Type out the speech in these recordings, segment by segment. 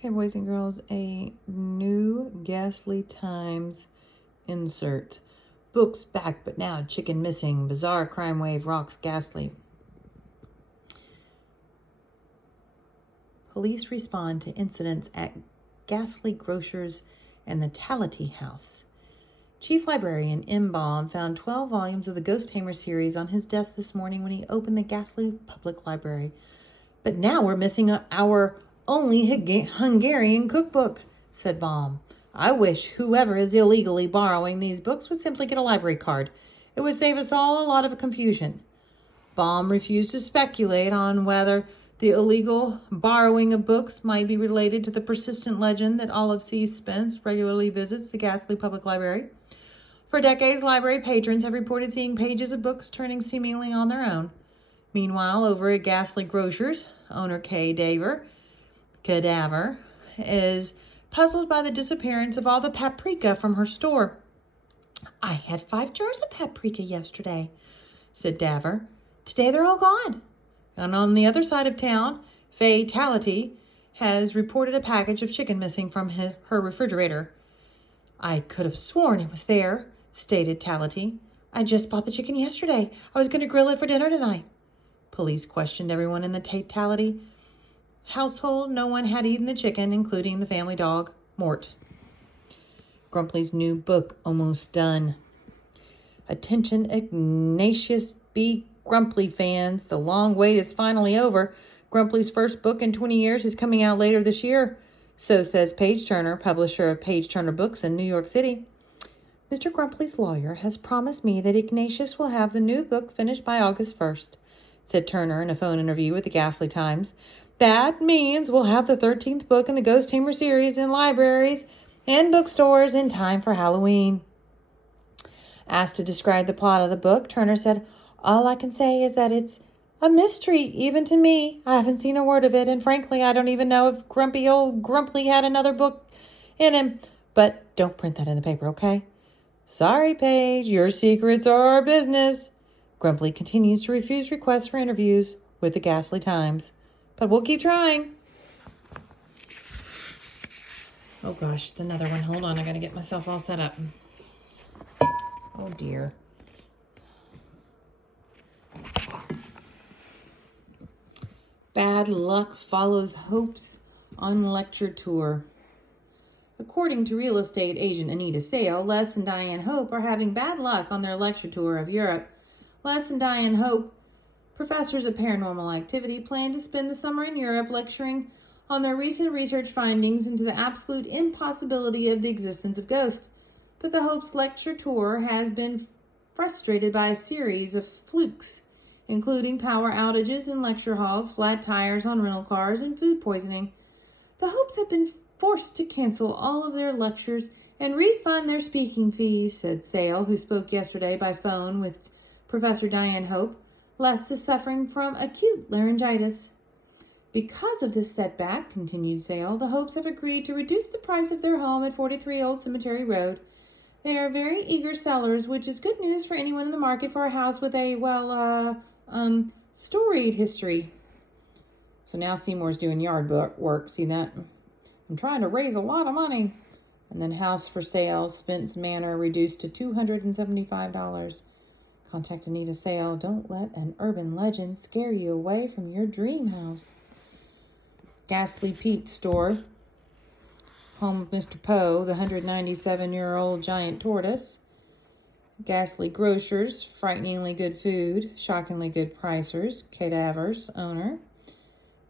Okay, boys and girls, a new Ghastly Times insert. Books back, but now chicken missing. Bizarre crime wave rocks Ghastly. Police respond to incidents at Ghastly Grocers and the Tality House. Chief Librarian M. Baum found 12 volumes of the Ghost Tamer series on his desk this morning when he opened the Ghastly Public Library. But now we're missing our only Hungarian cookbook, said Baum. I wish whoever is illegally borrowing these books would simply get a library card. It would save us all a lot of confusion. Baum refused to speculate on whether the illegal borrowing of books might be related to the persistent legend that Olive C. Spence regularly visits the Ghastly Public Library. For decades, library patrons have reported seeing pages of books turning seemingly on their own. Meanwhile, over at Ghastly Grocers, owner Kay Cadaver is puzzled by the disappearance of all the paprika from her store. I had 5 jars of paprika yesterday, said Daver. Today they're all gone. And on the other side of town, Faye Tality has reported a package of chicken missing from her refrigerator. I could have sworn it was there, stated Tality. I just bought the chicken yesterday. I was going to grill it for dinner tonight. Police questioned everyone in the Tality household. No one had eaten the chicken, including the family dog, Mort. Grumpy's new book almost done. Attention Ignatius B. Grumpy fans. The long wait is finally over. Grumpy's first book in 20 years is coming out later this year. So says Page Turner, publisher of Page Turner Books in New York City. Mr. Grumpy's lawyer has promised me that Ignatius will have the new book finished by August 1st, said Turner in a phone interview with the Ghastly Times. That means we'll have the 13th book in the Ghost Tamer series in libraries and bookstores in time for Halloween. Asked to describe the plot of the book, Turner said, all I can say is that it's a mystery, even to me. I haven't seen a word of it, and frankly, I don't even know if grumpy old Grumpy had another book in him. But don't print that in the paper, okay? Sorry, Paige, your secrets are our business. Grumpy continues to refuse requests for interviews with the Ghastly Times. But we'll keep trying. Oh gosh, it's another one. Hold on, I gotta get myself all set up. Oh dear. Bad luck follows hopes on lecture tour. According to real estate agent Anita Sale, Les and Diane Hope are having bad luck on their lecture tour of Europe. Les and Diane Hope, professors of paranormal activity, plan to spend the summer in Europe lecturing on their recent research findings into the absolute impossibility of the existence of ghosts. But the Hope's lecture tour has been frustrated by a series of flukes, including power outages in lecture halls, flat tires on rental cars, and food poisoning. The Hopes have been forced to cancel all of their lectures and refund their speaking fees, said Sale, who spoke yesterday by phone with Professor Diane Hope. Les is suffering from acute laryngitis. Because of this setback, continued Sale, the Hopes have agreed to reduce the price of their home at 43 Old Cemetery Road. They are very eager sellers, which is good news for anyone in the market for a house with a, storied history. So now Seymour's doing yard work. See that? I'm trying to raise a lot of money. And then house for sale, Spence Manor, reduced to $275. Contact Anita Sale. Don't let an urban legend scare you away from your dream house. Ghastly Pete store, home of Mr. Poe, the 197-year-old giant tortoise. Ghastly Grocers, frighteningly good food, shockingly good pricers. Cadavers, owner.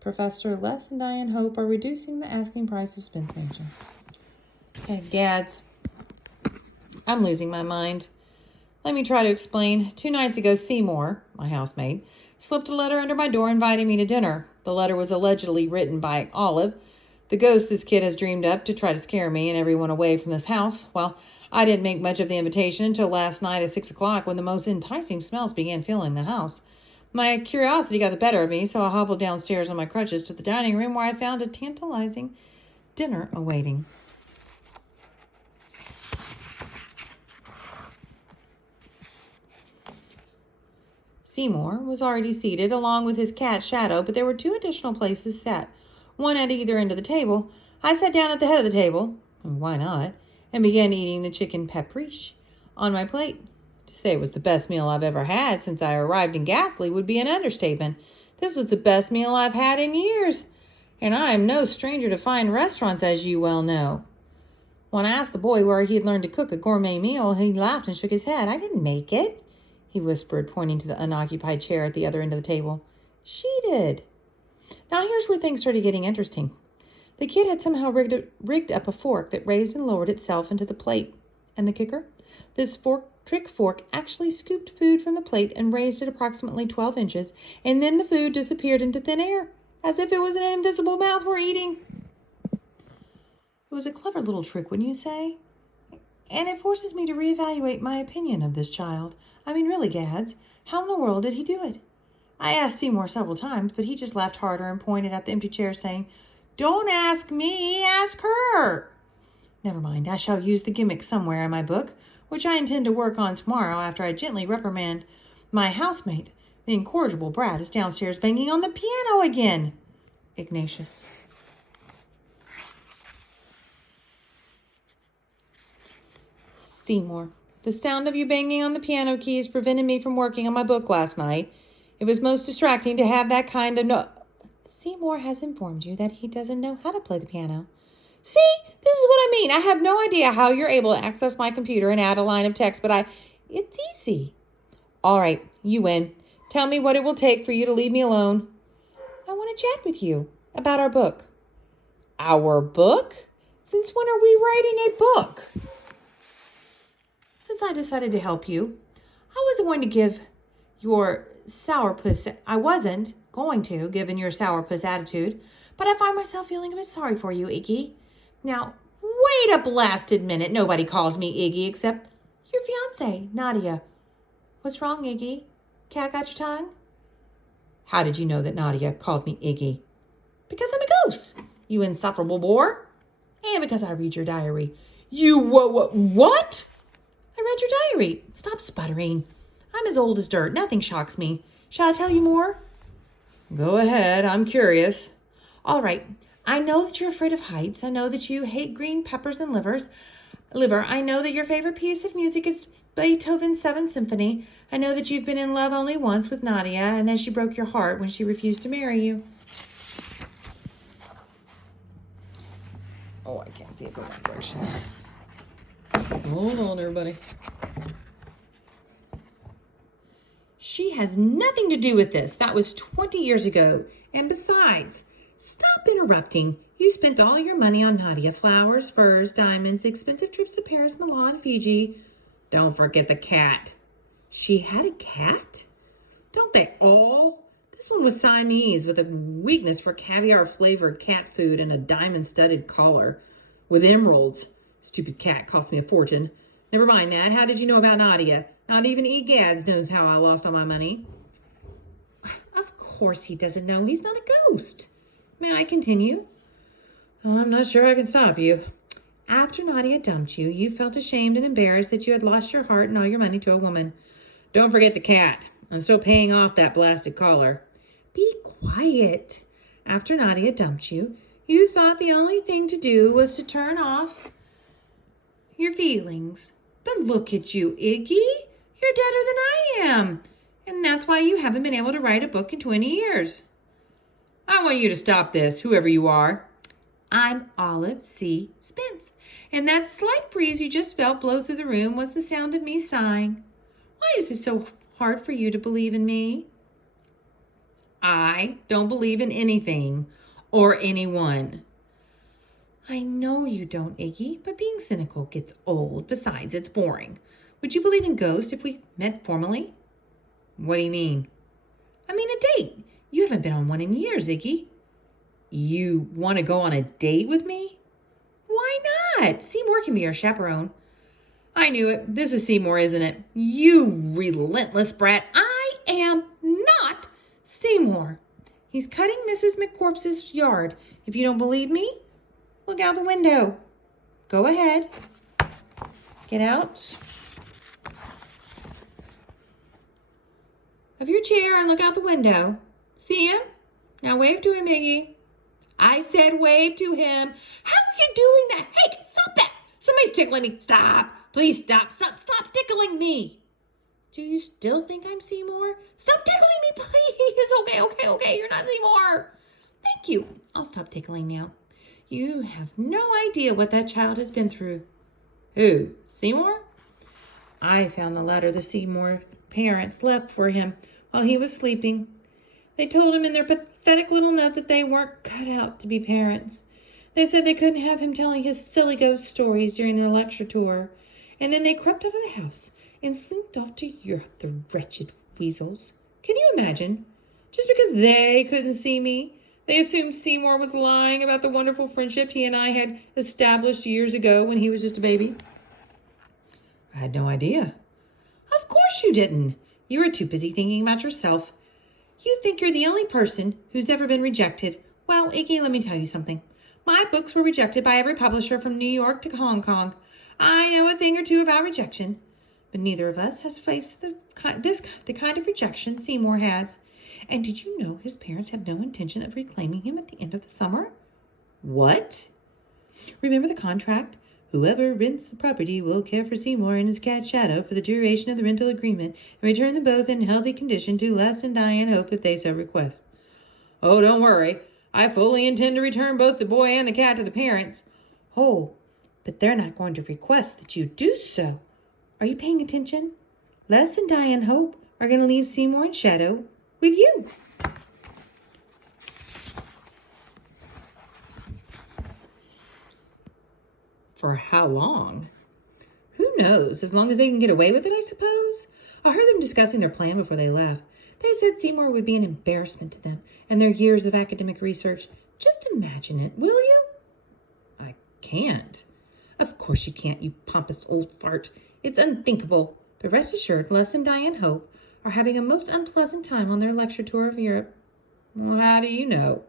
Professor Les and Diane Hope are reducing the asking price of Spence Mansion. Okay, Gads. I'm losing my mind. Let me try to explain. 2 nights ago, Seymour, my housemaid, slipped a letter under my door inviting me to dinner. The letter was allegedly written by Olive, the ghost this kid has dreamed up to try to scare me and everyone away from this house. Well, I didn't make much of the invitation until last night at 6 o'clock when the most enticing smells began filling the house. My curiosity got the better of me, so I hobbled downstairs on my crutches to the dining room where I found a tantalizing dinner awaiting. Seymour was already seated along with his cat Shadow, but there were 2 additional places set, one at either end of the table. I sat down at the head of the table, why not, and began eating the chicken papriche on my plate. To say it was the best meal I've ever had since I arrived in Ghastly would be an understatement. This was the best meal I've had in years, and I am no stranger to fine restaurants, as you well know. When I asked the boy where he had learned to cook a gourmet meal, he laughed and shook his head. I didn't make it, he whispered, pointing to the unoccupied chair at the other end of the table. She did. Now here's where things started getting interesting. The kid had somehow rigged up a fork that raised and lowered itself into the plate. And the kicker? This trick fork actually scooped food from the plate and raised it approximately 12 inches, and then the food disappeared into thin air, as if it was an invisible mouth we're eating. It was a clever little trick, wouldn't you say? And it forces me to reevaluate my opinion of this child. I mean, really, Gads, how in the world did he do it? I asked Seymour several times, but he just laughed harder and pointed at the empty chair, saying, "Don't ask me, ask her." Never mind, I shall use the gimmick somewhere in my book, which I intend to work on tomorrow after I gently reprimand my housemate. The incorrigible brat is downstairs banging on the piano again. Ignatius. Seymour, the sound of you banging on the piano keys prevented me from working on my book last night. It was most distracting to have that kind of Seymour has informed you that he doesn't know how to play the piano. See, this is what I mean. I have no idea how you're able to access my computer and add a line of text, but it's easy. All right, you win. Tell me what it will take for you to leave me alone. I want to chat with you about our book. Our book? Since when are we writing a book? Since I decided to help you. I wasn't going to give your sourpuss. I wasn't going to, given your sourpuss attitude, but I find myself feeling a bit sorry for you, Iggy. Now, wait a blasted minute. Nobody calls me Iggy except your fiance, Nadia. What's wrong, Iggy? Cat got your tongue? How did you know that Nadia called me Iggy? Because I'm a ghost, you insufferable bore. And because I read your diary. You what? I read your diary. Stop sputtering. I'm as old as dirt. Nothing shocks me. Shall I tell you more? Go ahead. I'm curious. All right. I know that you're afraid of heights. I know that you hate green peppers and liver. I know that your favorite piece of music is Beethoven's Seventh Symphony. I know that you've been in love only once with Nadia, and then she broke your heart when she refused to marry you. Oh, I can't see it from that direction. Hold on, everybody. She has nothing to do with this. That was 20 years ago. And besides, stop interrupting. You spent all your money on Nadia. Flowers, furs, diamonds, expensive trips to Paris, Milan, Fiji. Don't forget the cat. She had a cat? Don't they all? This one was Siamese with a weakness for caviar-flavored cat food and a diamond-studded collar with emeralds. Stupid cat cost me a fortune. Never mind that. How did you know about Nadia? Not even Egads knows how I lost all my money. Of course he doesn't know. He's not a ghost. May I continue? Oh, I'm not sure I can stop you. After Nadia dumped you, you felt ashamed and embarrassed that you had lost your heart and all your money to a woman. Don't forget the cat. I'm still paying off that blasted collar. Be quiet. After Nadia dumped you, you thought the only thing to do was to turn off your feelings. But look at you, Iggy. You're deader than I am. And that's why you haven't been able to write a book in 20 years. I want you to stop this, whoever you are. I'm Olive C. Spence. And that slight breeze you just felt blow through the room was the sound of me sighing. Why is it so hard for you to believe in me? I don't believe in anything or anyone. I know you don't, Iggy, but being cynical gets old. Besides, it's boring. Would you believe in ghosts if we met formally? What do you mean? I mean a date. You haven't been on one in years, Iggy. You want to go on a date with me? Why not? Seymour can be your chaperone. I knew it. This is Seymour, isn't it? You relentless brat. I am not Seymour. He's cutting Mrs. McCorpse's yard. If you don't believe me, look out the window. Go ahead. Get out of your chair and look out the window. See him? Now wave to him, Iggy. I said wave to him. How are you doing that? Hey, stop that. Somebody's tickling me. Stop. Please stop. Stop tickling me. Do you still think I'm Seymour? Stop tickling me, please. Okay. You're not Seymour. Thank you. I'll stop tickling now. You have no idea what that child has been through. Who? Seymour? I found the letter the Seymour parents left for him while he was sleeping. They told him in their pathetic little note that they weren't cut out to be parents. They said they couldn't have him telling his silly ghost stories during their lecture tour. And then they crept out of the house and slinked off to Europe, the wretched weasels. Can you imagine? Just because they couldn't see me, they assumed Seymour was lying about the wonderful friendship he and I had established years ago when he was just a baby. I had no idea. Of course you didn't. You were too busy thinking about yourself. You think you're the only person who's ever been rejected. Well, Iggy, let me tell you something. My books were rejected by every publisher from New York to Hong Kong. I know a thing or two about rejection, but neither of us has faced the kind of rejection Seymour has. And did you know his parents have no intention of reclaiming him at the end of the summer? What? Remember the contract? Whoever rents the property will care for Seymour and his cat Shadow for the duration of the rental agreement and return them both in healthy condition to Les and Diane Hope if they so request. Oh, don't worry. I fully intend to return both the boy and the cat to the parents. Oh, but they're not going to request that you do so. Are you paying attention? Les and Diane Hope are going to leave Seymour and Shadow with you. For how long? Who knows? As long as they can get away with it, I suppose. I heard them discussing their plan before they left. They said Seymour would be an embarrassment to them and their years of academic research. Just imagine it, will you? I can't. Of course you can't, you pompous old fart. It's unthinkable. But rest assured, Les and Diane Hope are having a most unpleasant time on their lecture tour of Europe. Well, how do you know?